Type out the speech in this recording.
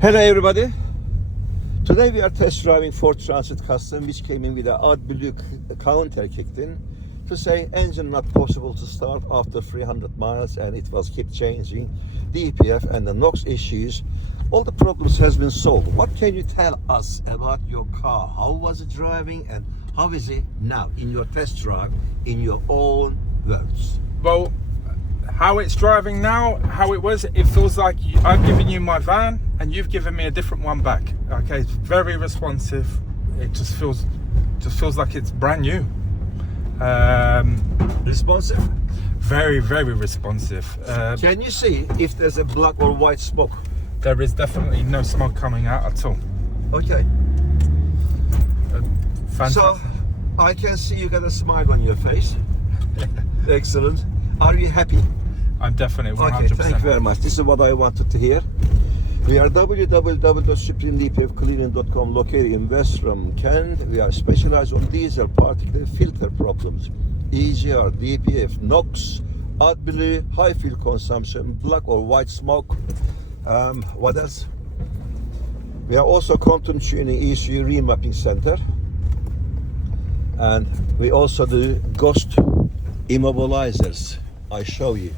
Hello everybody. Today we are test driving Ford Transit Custom, which came in with an AdBlue counter kicked in to say engine not possible to start after 300 miles, and it was keep changing DPF and the NOx issues. All the problems has been solved. What can you tell us about your car? How was it driving and how is it now in your test drive in your own words? Well, how it's driving now, how it was, it feels like I've given you my van and you've given me a different one back. Okay, it's very responsive. It just feels like it's brand new. Responsive? Very, very responsive. Can you see if there's a black or white smoke? There is definitely no smoke coming out at all. Okay. Fantastic. So I can see you got a smile on your face. Excellent. Are you happy? I'm definitely 100%. Okay, thank you very much. This is what I wanted to hear. We are www.supremedpfcleaning.com, located in West Rum, Kent. We are specialized on diesel particle filter problems, EGR, DPF, NOx, AdBlue, high fuel consumption, black or white smoke. What else? We are also content tuning ECU remapping center, and we also do ghost immobilizers. I show you.